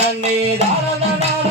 தண்ணே தாரா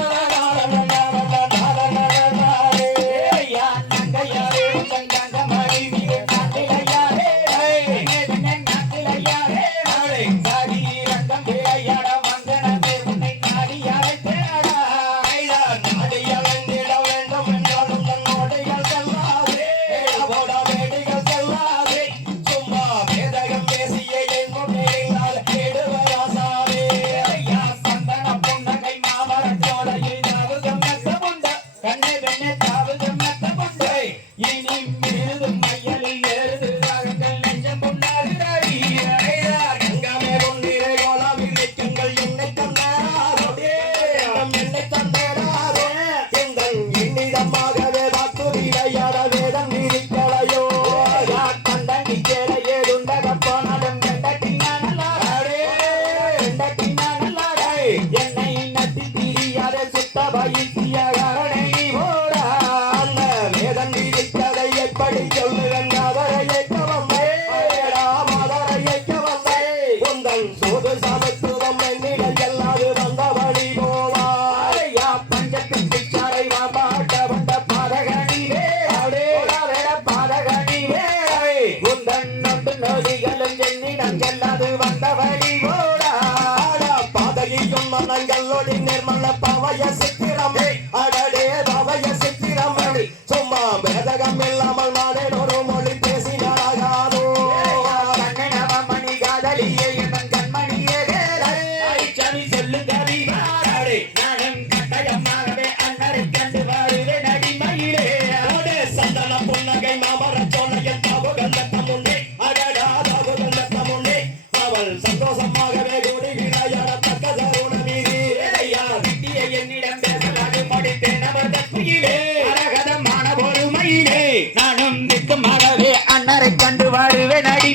கண்ட பின்னாடை என்னை நட்டி திரியாத சுத்த பயிற்சியாரனை ஓடாத வேதம் இருக்கிறதை சோது சமத்துவம் ரவய சித்திரம் அடடே ரவய சித்திரம் சும்மா பேதகம் இல்லாமல் நாடே ஒரு மொழி பேசினாராகாதோ கண்ணனவ மணி காதலியே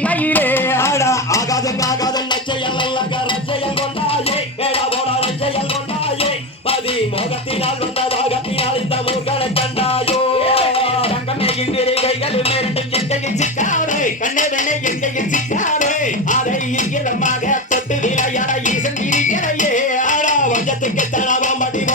மகிமையிலே ஆடா. ஆகாத ஆகாத லட்சையல்ல ரச்சையல் கொண்டாயே. வேடா போட ரச்சையல் கொண்டாயே. பதி மோகத்தினால் வந்த ராகத்தினால் இந்த மூர்களை கண்டாயோ. தங்கமே இன்றிலே கைகள் இரண்டும் எந்தகை சிக்காரே. கண்ணே வெண்ணே எந்தகை சிக்காரே. அதை இருக்கிறமாக தொட்டு விளையாட ஈசன் இருக்கிறையே ஆடா வஞ்சத்துக்கு தளவம் அடிவா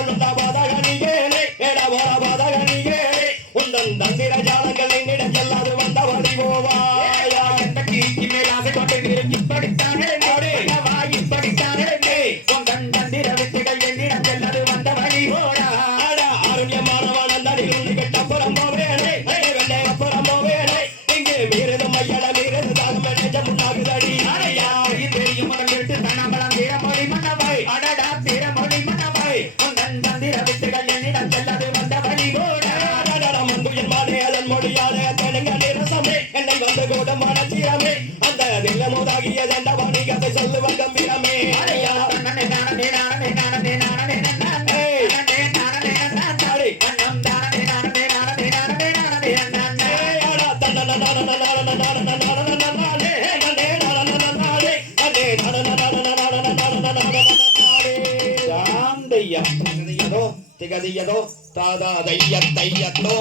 ప్రగదియదో తిగదియదో తాదాదయ్యత్తయ్యతో